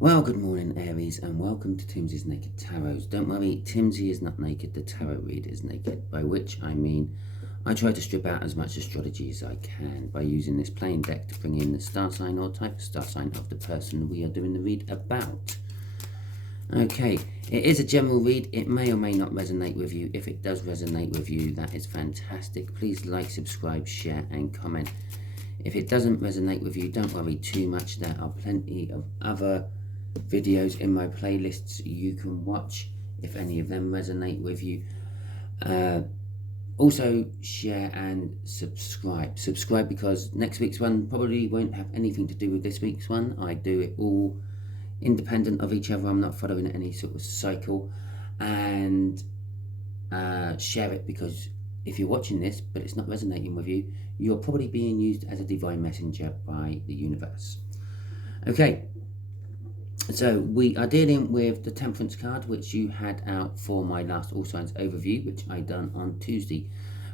Well, good morning, Aries, and welcome to Timsy's Naked Tarot. Don't worry, Timsy is not naked, the tarot reader is naked, by which I mean I try to strip out as much astrology as I can by using this plain deck to bring in the star sign or type of star sign of the person we are doing the read about. Okay, it is a general read. It may or may not resonate with you. If it does resonate with you, that is fantastic. Please like, subscribe, share, and comment. If it doesn't resonate with you, don't worry too much. There are plenty of other videos in my playlists you can watch if any of them resonate with you. Also share and subscribe because next week's one probably won't have anything to do with this week's one. I do it all independent of each other. I'm not following any sort of cycle. And share it, because if you're watching this but it's not resonating with you, you're probably being used as a divine messenger by the universe. Okay, so we are dealing with the Temperance card, which you had out for my last All Signs overview, which I done on Tuesday,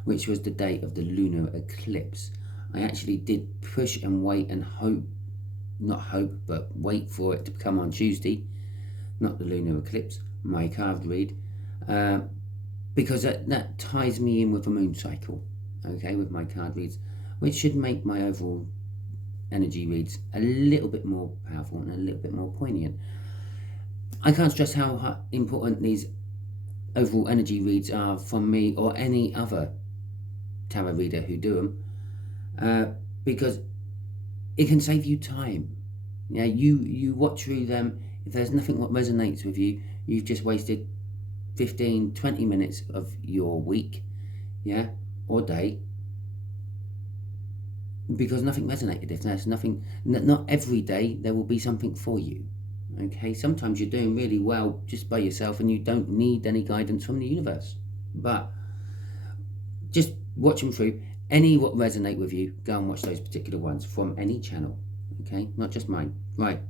which was the day of the lunar eclipse. I actually did push and wait and wait for it to come on Tuesday, not the lunar eclipse, my card read, because that ties me in with the moon cycle, okay, with my card reads, which should make my overall energy reads a little bit more powerful and a little bit more poignant. I can't stress how important these overall energy reads are from me or any other tarot reader who do them, because it can save you time. Yeah, you watch through them. If there's nothing what resonates with you, you've just wasted 15-20 minutes of your week, yeah, or day, because nothing resonated. If there's nothing, not every day there will be something for you. Okay, sometimes you're doing really well just by yourself and you don't need any guidance from the universe. But just watch them through. Any what resonate with you, go and watch those particular ones from any channel. Okay, not just mine. Right.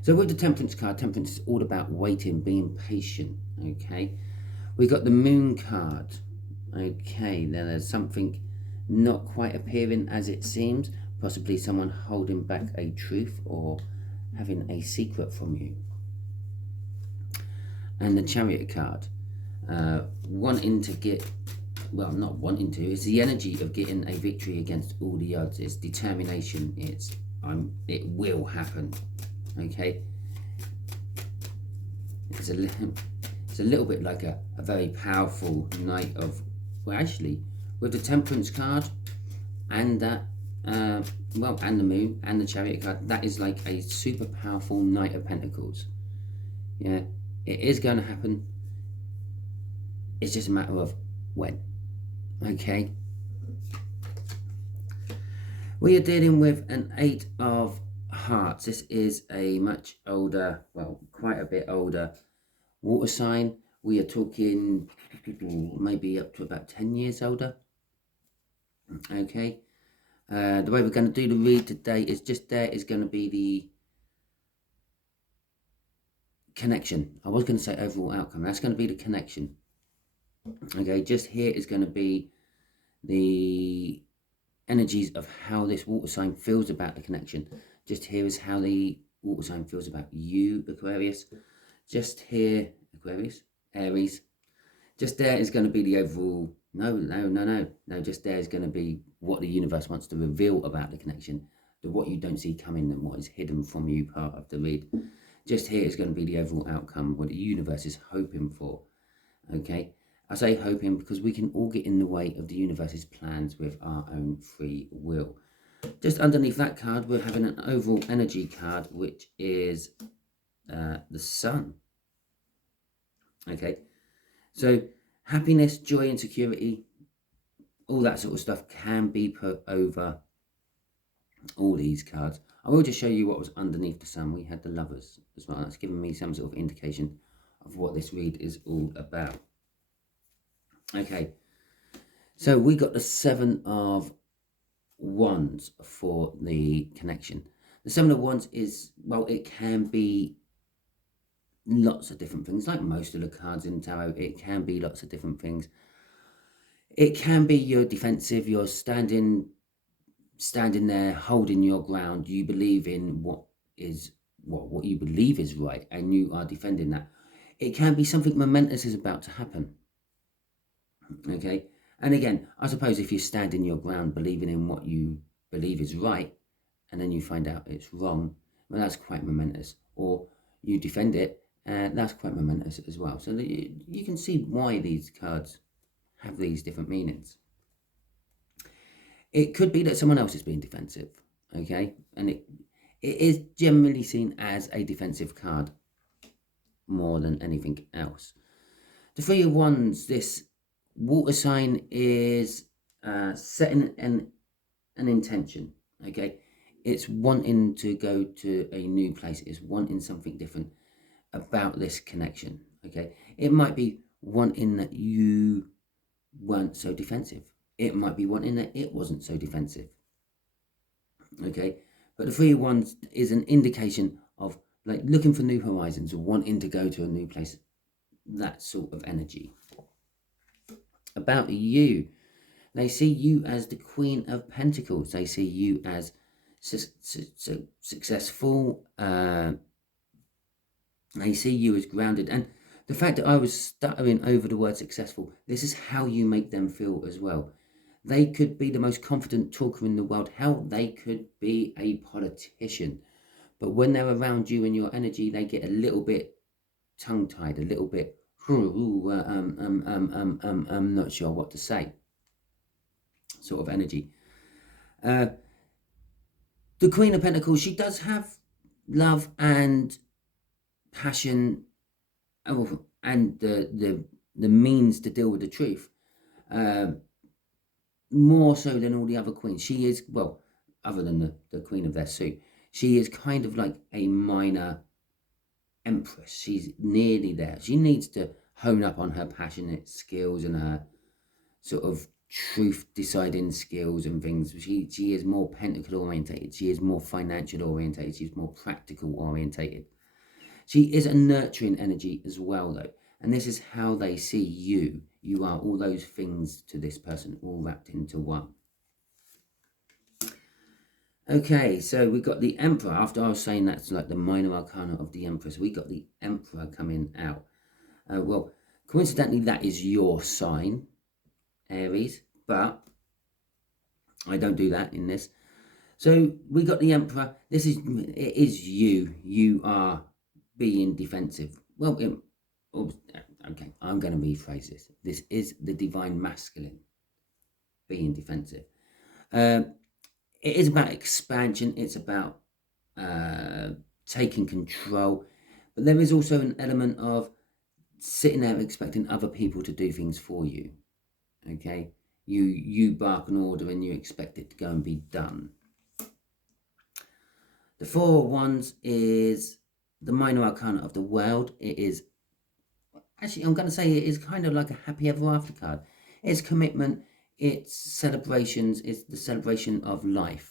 So with the Temperance card, Temperance is all about waiting, being patient. Okay, we got the Moon card. Okay, then there's something not quite appearing as it seems, possibly someone holding back a truth or having a secret from you. And the Chariot card, wanting to get, well, not wanting to, it's the energy of getting a victory against all the odds. It's determination. It will happen. Okay, it's a little bit like a very powerful night of, well, actually, with the Temperance card and that, and the Moon and the Chariot card, that is like a super powerful Knight of Pentacles. Yeah, it is going to happen. It's just a matter of when. Okay. We are dealing with an 8 of Hearts. This is a much older, well, quite a bit older water sign. We are talking maybe up to about 10 years older. Okay. The way we're going to do the read today is just there is going to be the connection. I was going to say overall outcome. That's going to be the connection. Okay, just here is going to be the energies of how this water sign feels about the connection. Just here is how the water sign feels about you, Aquarius. Just here, Aquarius, Aries. Just there is going to be the overall, no, just there is going to be what the universe wants to reveal about the connection, the what you don't see coming and what is hidden from you part of the read. Just here is going to be the overall outcome, what the universe is hoping for. Okay, I say hoping because we can all get in the way of the universe's plans with our own free will. Just underneath that card, we're having an overall energy card, which is the Sun. Okay, so happiness, joy, and security, all that sort of stuff can be put over all these cards. I will just show you what was underneath the Sun. We had the Lovers as well. That's giving me some sort of indication of what this read is all about. Okay, so we got the 7 of Wands for the connection. The 7 of Wands is, well, it can be lots of different things. Like most of the cards in tarot, it can be lots of different things. It can be you're defensive, you're standing there holding your ground, you believe in what is what you believe is right, and you are defending that. It can be something momentous is about to happen. Okay, and again, I suppose if you stand in your ground believing in what you believe is right, and then you find out it's wrong, well, that's quite momentous. Or you defend it, and that's quite momentous as well. So you can see why these cards have these different meanings. It could be that someone else is being defensive, okay, and it is generally seen as a defensive card more than anything else. The Three of Wands, this water sign is setting an intention, okay? It's wanting to go to a new place. It's wanting something different about this connection, okay? It might be wanting that you weren't so defensive. It might be wanting that it wasn't so defensive, okay? But the Three of Wands is an indication of like looking for new horizons or wanting to go to a new place, that sort of energy. About you, they see you as the Queen of Pentacles. They see you as successful. They see you as grounded. And the fact that I was stuttering over the word successful, this is how you make them feel as well. They could be the most confident talker in the world. Hell, they could be a politician. But when they're around you and your energy, they get a little bit tongue-tied, a little bit, I'm not sure what to say, sort of energy. The Queen of Pentacles, she does have love and passion, and the means to deal with the truth, more so than all the other queens. She is, well, other than the Queen of their suit, she is kind of like a minor Empress. She's nearly there. She needs to hone up on her passionate skills and her sort of truth deciding skills and things. She is more pentacle orientated. She is more financial orientated. She's more practical orientated. She is a nurturing energy as well, though, and this is how they see you. You are all those things to this person, all wrapped into one. Okay, so we got the Emperor. After I was saying that's like the minor arcana of the Empress, we got the Emperor coming out. Well, coincidentally, that is your sign, Aries, but I don't do that in this. So we got the Emperor. It is you. You are being defensive. Well, okay, I'm going to rephrase this. This is the divine masculine being defensive. It is about expansion. It's about taking control. But there is also an element of sitting there expecting other people to do things for you. Okay? You bark an order and you expect it to go and be done. The Four of Wands is the minor arcana of the world. It is, actually, I'm going to say it is kind of like a happy ever after card. It's commitment. It's celebrations. It's the celebration of life,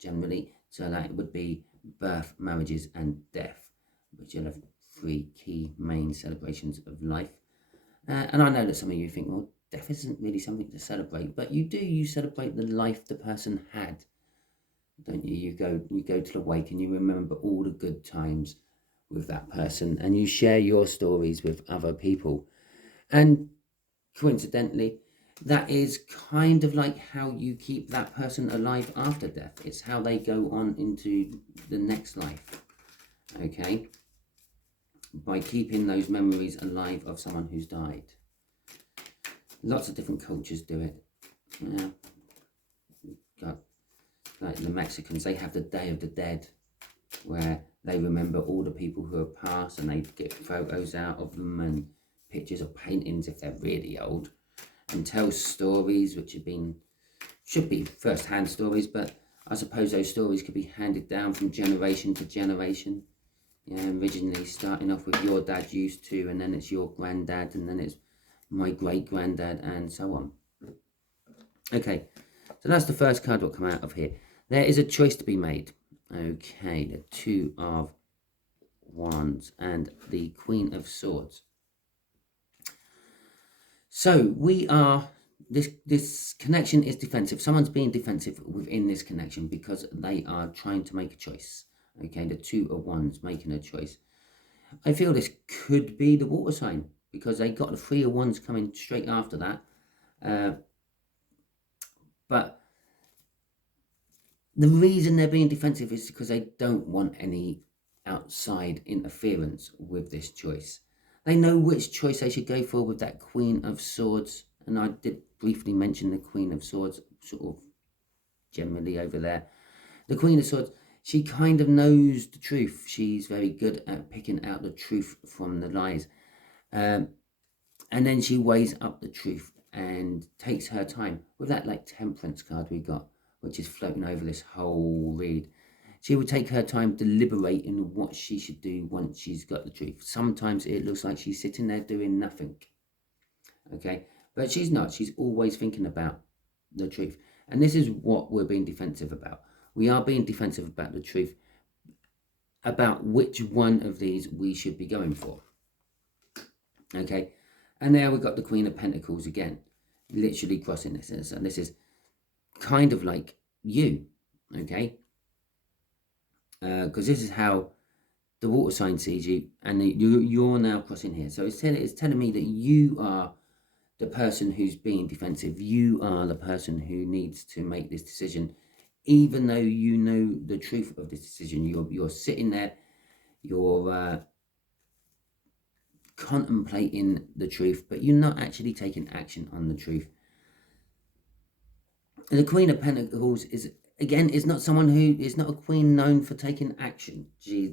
generally. So that would be birth, marriages, and death, which are the three key main celebrations of life. And I know that some of you think, well, death isn't really something to celebrate, but you do. You celebrate the life the person had, don't you? You go to the wake and you remember all the good times with that person, and you share your stories with other people. And coincidentally, that is kind of like how you keep that person alive after death. It's how they go on into the next life, okay? By keeping those memories alive of someone who's died. Lots of different cultures do it. Yeah. Got, like the Mexicans, they have the Day of the Dead, where they remember all the people who have passed, and they get photos out of them and pictures or paintings if they're really old, and tell stories which should be first-hand stories, but I suppose those stories could be handed down from generation to generation. Yeah, originally starting off with your dad used to, and then it's your granddad, and then it's my great-granddad, and so on. Okay, so that's the first card that will come out of here. There is a choice to be made. Okay, the Two of Wands and the Queen of Swords. So we are, this connection is defensive. Someone's being defensive within this connection because they are trying to make a choice. Okay, the Two of Wands, making a choice. I feel this could be the water sign, because they got the Three of Wands coming straight after that. But the reason they're being defensive is because they don't want any outside interference with this choice. They know which choice they should go for with that Queen of Swords. And I did briefly mention the Queen of Swords, sort of generally over there. The Queen of Swords, she kind of knows the truth. She's very good at picking out the truth from the lies. And then she weighs up the truth and takes her time. With that like Temperance card we got, which is floating over this whole read, she would take her time deliberating what she should do once she's got the truth. Sometimes it looks like she's sitting there doing nothing. Okay, but she's not. She's always thinking about the truth. And this is what we're being defensive about. We are being defensive about the truth, about which one of these we should be going for. Okay, and there we've got the Queen of Pentacles again, literally crossing this. And this is kind of like you, okay? Because this is how the water sign sees you, and you're now crossing here. So it's telling me that you are the person who's being defensive. You are the person who needs to make this decision, even though you know the truth of this decision. You're sitting there, you're contemplating the truth, but you're not actually taking action on the truth. And the Queen of Pentacles is not someone who is not a queen known for taking action. She's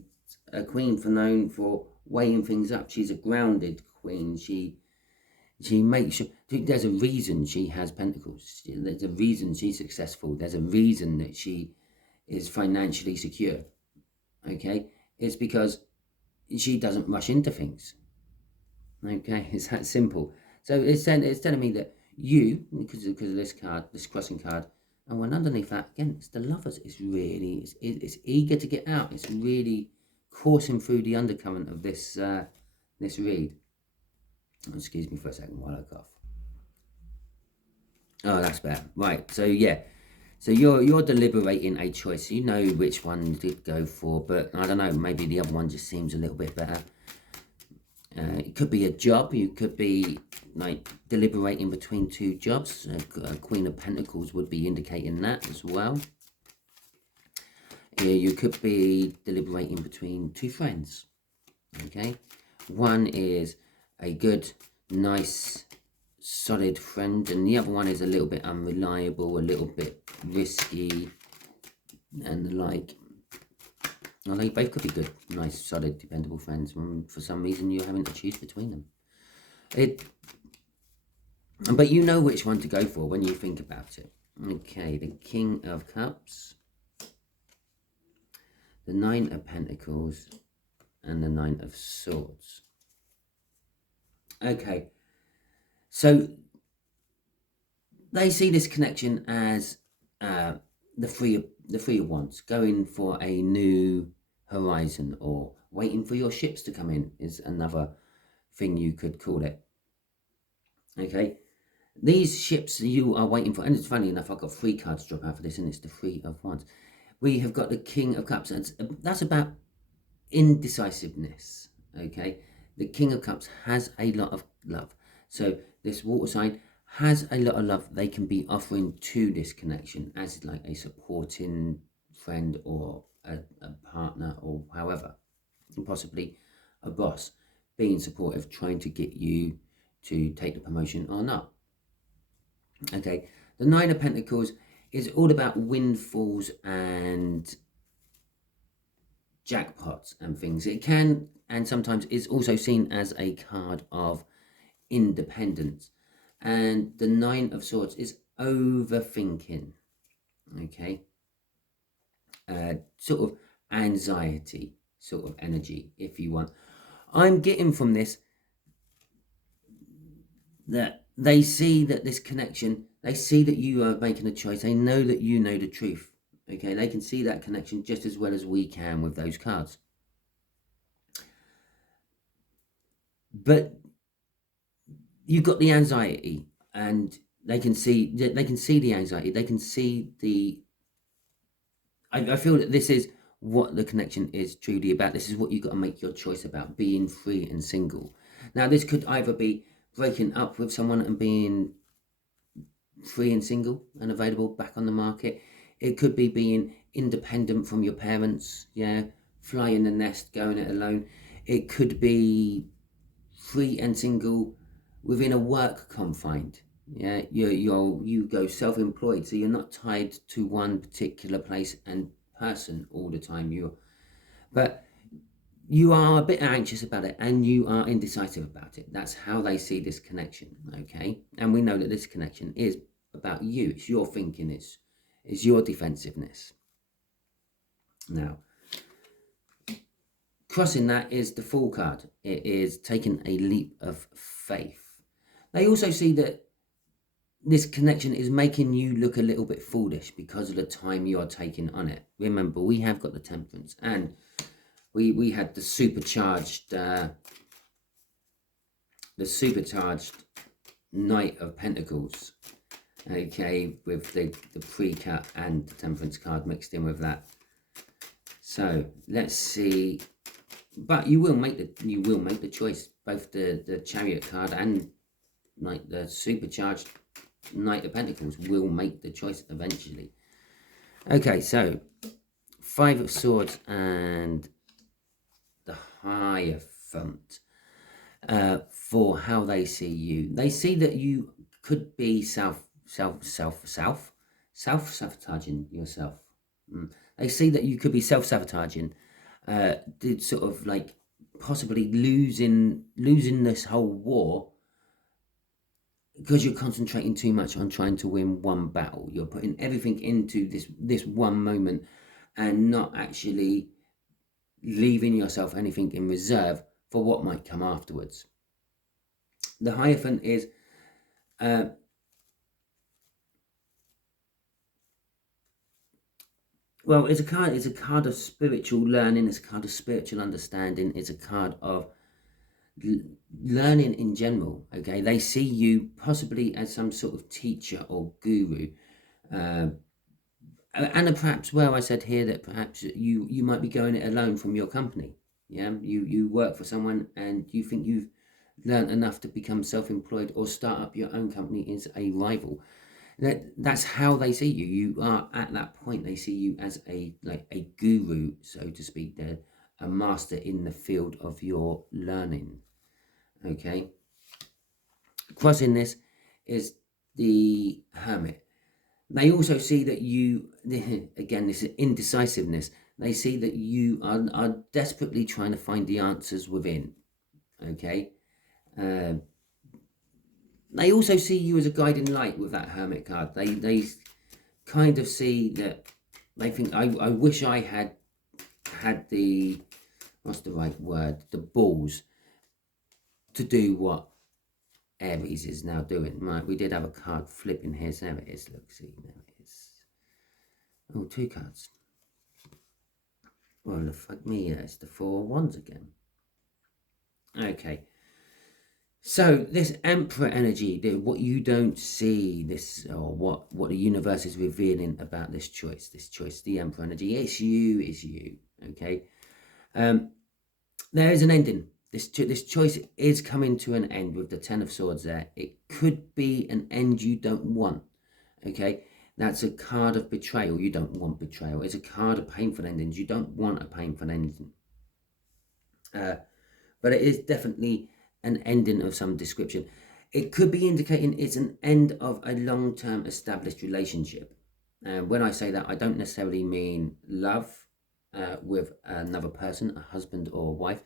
a queen known for weighing things up. She's a grounded queen. She makes sure there's a reason she has pentacles. There's a reason she's successful. There's a reason that she is financially secure. Okay, it's because she doesn't rush into things. Okay, it's that simple. So it's telling me that you, because of this card, this crossing card, and when underneath that, again, it's the Lovers. It's really, it's eager to get out. It's really coursing through the undercurrent of this this read. Excuse me for a second while I cough. Oh, that's better. Right, so yeah. So you're deliberating a choice. You know which one to go for, but I don't know, maybe the other one just seems a little bit better. It could be a job. You could be like deliberating between two jobs. Queen of Pentacles would be indicating that as well. You could be deliberating between two friends. Okay, one is a good, nice, solid friend, and the other one is a little bit unreliable, a little bit risky, and the like. Well, they both could be good, nice, solid, dependable friends. For some reason, you're having to choose between them. But you know which one to go for when you think about it. Okay, the King of Cups, the Nine of Pentacles, and the Nine of Swords. Okay, so they see this connection as the Three of Wands, going for a new horizon, or waiting for your ships to come in is another thing you could call it. Okay, these ships you are waiting for, and it's funny enough, I've got 3 cards drop out for this, and it's the Three of Wands. We have got the King of Cups, and that's about indecisiveness. Okay, the King of Cups has a lot of love, so this water sign has a lot of love they can be offering to this connection as like a supporting friend, or a partner, or however, and possibly a boss, being supportive, trying to get you to take the promotion or not. Okay, the Nine of Pentacles is all about windfalls and jackpots and things. It can, and sometimes is also seen as a card of independence. And the Nine of Swords is overthinking. Okay, sort of anxiety sort of energy, if you want. I'm getting from this that they see that this connection, they see that you are making a choice, they know that you know the truth. Okay, they can see that connection just as well as we can with those cards. But you've got the anxiety, and they can see the anxiety, they can see the I feel that this is what the connection is truly about. This is what you've got to make your choice about, being free and single. Now, this could either be breaking up with someone and being free and single and available back on the market. It could be being independent from your parents, yeah, flying the nest, going it alone. It could be free and single within a work confined. Yeah, you go self-employed, so you're not tied to one particular place and person all the time. But you are a bit anxious about it and you are indecisive about it. That's how they see this connection, okay? And we know that this connection is about you. It's your thinking, it's your defensiveness. Now, crossing that is the Fool card. It is taking a leap of faith. They also see that this connection is making you look a little bit foolish because of the time you're taking on it. Remember, we have got the Temperance, and we had the supercharged Knight of Pentacles, okay, with the pre-cut and the Temperance card mixed in with that. So let's see. But you will make the choice. Both the Chariot card and the supercharged Knight of Pentacles will make the choice eventually. Okay, so 5 of Swords and the Hierophant. For how they see you. They see that you could be self-sabotaging yourself. They see that you could be self-sabotaging, sort of like possibly losing this whole war because you're concentrating too much on trying to win one battle. You're putting everything into this one moment and not actually leaving yourself anything in reserve for what might come afterwards. The Hierophant is well, it's a card of spiritual learning, it's a card of spiritual understanding, it's a card of learning in general, okay? They see you possibly as some sort of teacher or guru. And perhaps where I said here that perhaps you might be going it alone from your company. Yeah, you work for someone and you think you've learned enough to become self-employed or start up your own company as a rival. That's how they see you. You are at that point. They see you as a guru, so to speak. They're a master in the field of your learning. Okay. Crossing this is the Hermit. They also see that you, again, this is indecisiveness. They see that you are desperately trying to find the answers within. Okay. They also see you as a guiding light with that Hermit card. They kind of see that they think, I wish I had the, what's the right word, the balls to do what Aries is now doing. Right, we did have a card flipping here, so there it is. Look, see, there it is. Oh, 2 cards. Well, fuck me, it's the 4 of Wands again. Okay. So this Emperor energy, what you don't see, this, or what the universe is revealing about this choice, the Emperor energy, it's you, okay? There is an ending. This choice is coming to an end with the 10 of Swords there. It could be an end you don't want, okay? That's a card of betrayal. You don't want betrayal. It's a card of painful endings. You don't want a painful ending. But it is definitely an ending of some description. It could be indicating it's an end of a long-term established relationship. And when I say that, I don't necessarily mean love with another person, a husband or a wife.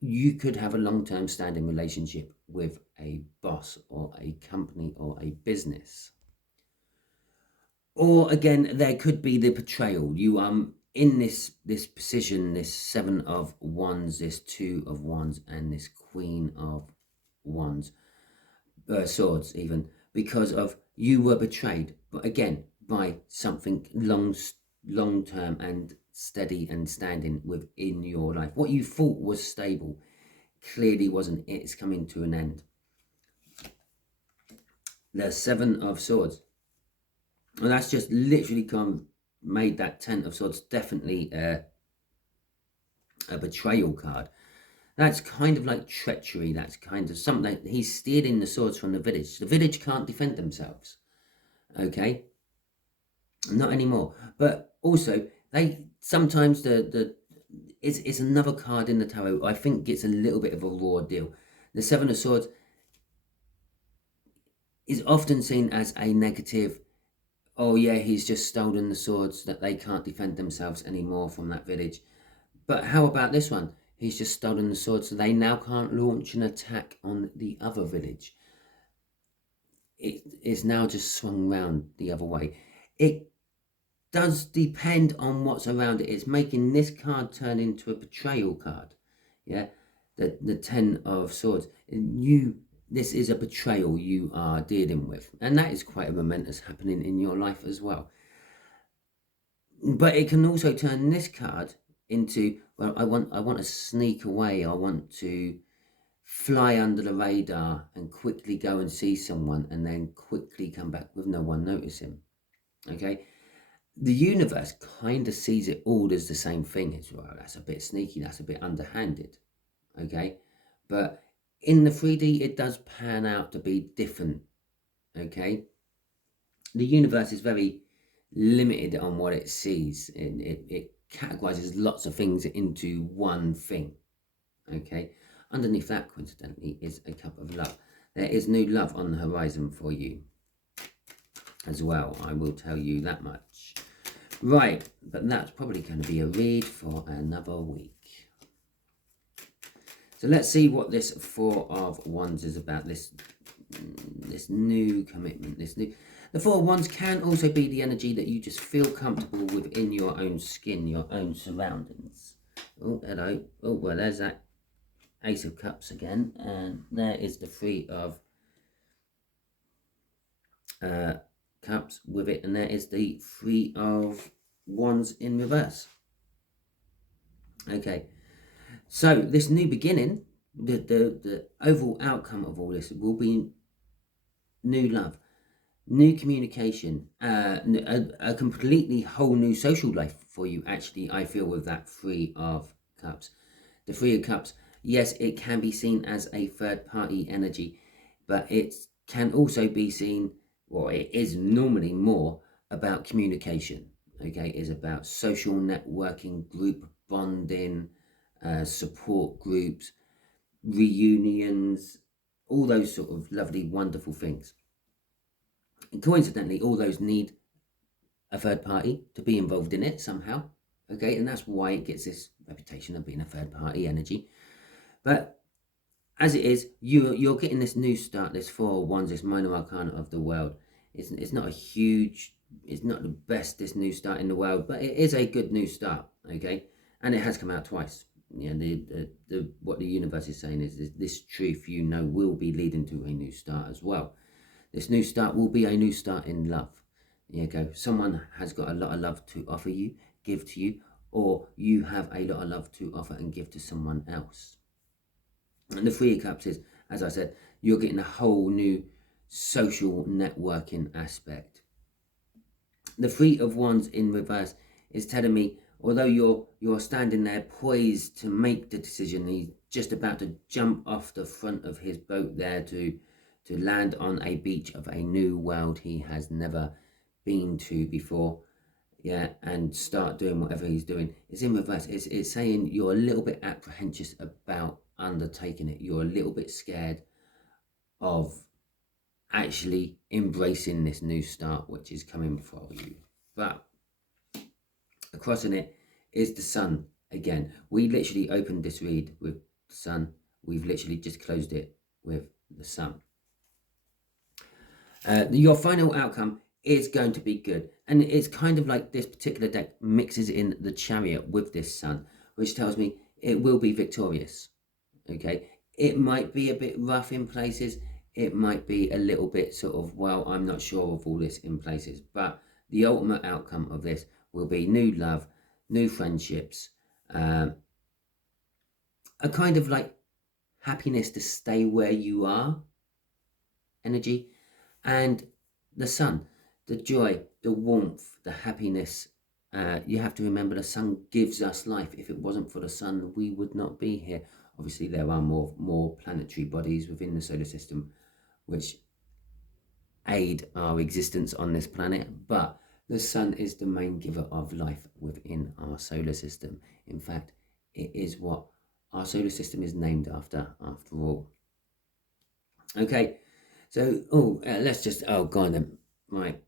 You could have a long-term standing relationship with a boss or a company or a business. Or again, there could be the betrayal. You in this position, this 7 of Wands, this 2 of Wands, and this Queen of Wands, Swords even, because of you were betrayed, but again, by something long-term and steady and standing within your life. What you thought was stable clearly wasn't. It's coming to an end. The 7 of Swords. And that's just literally made that 10 of Swords definitely a betrayal card. That's kind of like treachery. That's kind of something. He's stealing the swords from the village. The village can't defend themselves. Okay? Not anymore. But also, they sometimes it's another card in the tarot. I think gets a little bit of a raw deal. The Seven of Swords is often seen as a negative. Oh yeah, he's just stolen the swords, that they can't defend themselves anymore from that village. But how about this one? He's just stolen the swords, so they now can't launch an attack on the other village. It is now just swung round the other way. It does depend on what's around it. It's making this card turn into a betrayal card. Yeah, the Ten of Swords. This is a betrayal you are dealing with, and that is quite a momentous happening in your life as well. But it can also turn this card into, well, I want to sneak away. I want to fly under the radar and quickly go and see someone, and then quickly come back with no one noticing. Okay. The universe kind of sees it all as the same thing as well. That's a bit sneaky, that's a bit underhanded, okay? But in the 3D, it does pan out to be different, okay? The universe is very limited on what it sees. It categorizes lots of things into one thing, okay? Underneath that, coincidentally, is a cup of love. There is new love on the horizon for you as well, I will tell you that much. Right, but that's probably going to be a read for another week. So let's see what this Four of Wands is about, this new commitment, The Four of Wands can also be the energy that you just feel comfortable within your own skin, your own surroundings. Oh, hello. Oh, well, there's that Ace of Cups again, and there is the Three of Cups with it, and there is the Three of Wands in reverse. Okay, so this new beginning, the overall outcome of all this will be new love, new communication, a completely whole new social life for you, actually, I feel, with that Three of Cups. The Three of Cups, yes, it can be seen as a third-party energy, but it can also be seen, well, it is normally more about communication, okay? It is about social networking, group bonding, support groups, reunions, all those sort of lovely, wonderful things. And coincidentally, all those need a third party to be involved in it somehow, okay? And that's why it gets this reputation of being a third party energy. But as it is, you're getting this new start, this Four of Wands, this minor arcana of the world. It's not a huge, it's not the best, this new start in the world, but it is a good new start, okay? And it has come out twice. Yeah, what the universe is saying is this truth, will be leading to a new start as well. This new start will be a new start in love. There you go. Someone has got a lot of love to offer you, give to you, or you have a lot of love to offer and give to someone else. And the Three of Cups is, as I said, you're getting a whole new social networking aspect. The Three of Wands in reverse is telling me, although you're standing there poised to make the decision, he's just about to jump off the front of his boat there to land on a beach of a new world he has never been to before, yeah, and start doing whatever he's doing. It's in reverse. It's saying you're a little bit apprehensive about undertaking it. You're a little bit scared of actually embracing this new start which is coming for you. But across in it is the Sun again. We literally opened this read with the Sun. We've literally just closed it with the Sun. Your final outcome is going to be good, and it's kind of like this particular deck mixes in the Chariot with this Sun, which tells me it will be victorious. Okay, it might be a bit rough in places, it might be a little bit sort of, well, I'm not sure of all this in places, but the ultimate outcome of this will be new love, new friendships, a kind of like happiness to stay where you are energy, and the Sun, the joy, the warmth, the happiness you have to remember the sun gives us life. If it wasn't for the sun, we would not be here. Obviously, there are more planetary bodies within the solar system which aid our existence on this planet, but the sun is the main giver of life within our solar system. In fact, it is what our solar system is named after all. Okay, so, let's just, go on then. Right.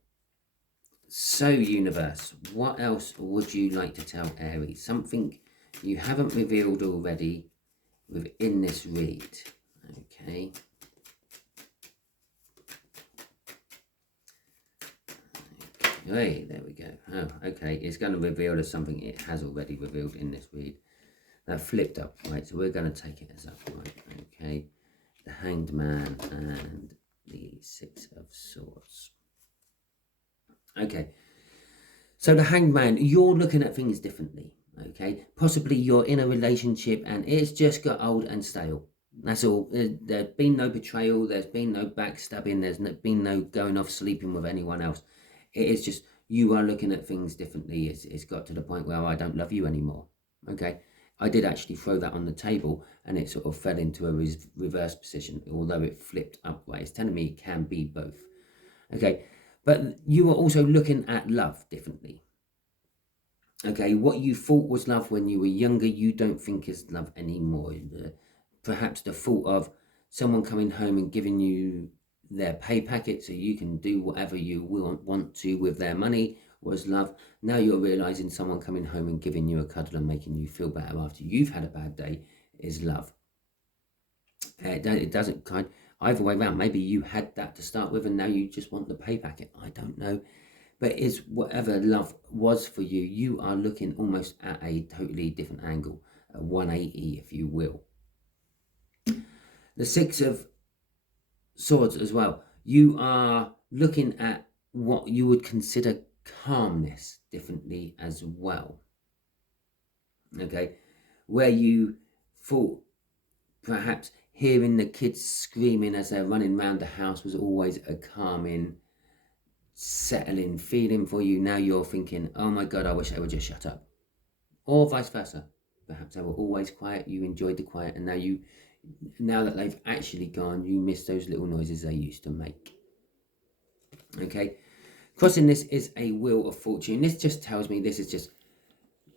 So, universe, what else would you like to tell Aries? Something you haven't revealed already within this read. Okay. Hey, there we go. Oh, okay. It's going to reveal us something it has already revealed in this read. That flipped up, right? So we're going to take it as up, right? Okay. The Hanged Man and the Six of Swords. Okay. So the Hanged Man, you're looking at things differently, okay? Possibly you're in a relationship and it's just got old and stale. That's all. There's been no betrayal. There's been no backstabbing. There's been no going off sleeping with anyone else. It is just you are looking at things differently. It's got to the point where I don't love you anymore. Okay. I did actually throw that on the table and it sort of fell into a reverse position, although it flipped upright. It's telling me it can be both. Okay. But you are also looking at love differently. Okay. What you thought was love when you were younger, you don't think is love anymore. Perhaps the thought of someone coming home and giving you their pay packet so you can do whatever you want to with their money was love. Now you're realizing someone coming home and giving you a cuddle and making you feel better after you've had a bad day is love. It doesn't either way around. Maybe you had that to start with and now you just want the pay packet. I don't know. But it's whatever love was for you, you are looking almost at a totally different angle, a 180 if you will. The Six of Swords as well. You are looking at what you would consider calmness differently as well. Okay, where you thought perhaps hearing the kids screaming as they're running around the house was always a calming, settling feeling for you. Now you're thinking, oh my God, I wish they would just shut up. Or vice versa. Perhaps they were always quiet, you enjoyed the quiet, and now that they've actually gone, you miss those little noises they used to make. Okay, crossing this is a Wheel of Fortune. This just tells me this is just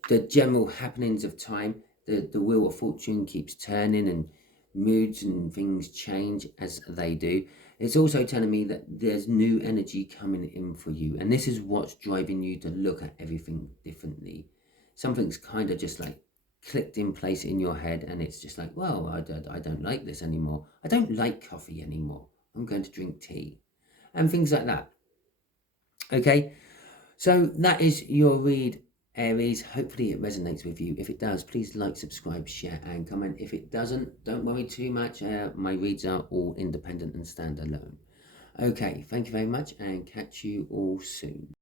the general happenings of time. The Wheel of Fortune keeps turning and moods and things change as they do. It's also telling me that there's new energy coming in for you, and this is what's driving you to look at everything differently. Something's kind of just like clicked in place in your head, and it's just like, well, I don't like this anymore. I don't like coffee anymore. I'm going to drink tea, and things like that. Okay, so that is your read, Aries. Hopefully it resonates with you. If it does, please like, subscribe, share, and comment. If it doesn't, don't worry too much. My reads are all independent and standalone. Okay, thank you very much, and catch you all soon.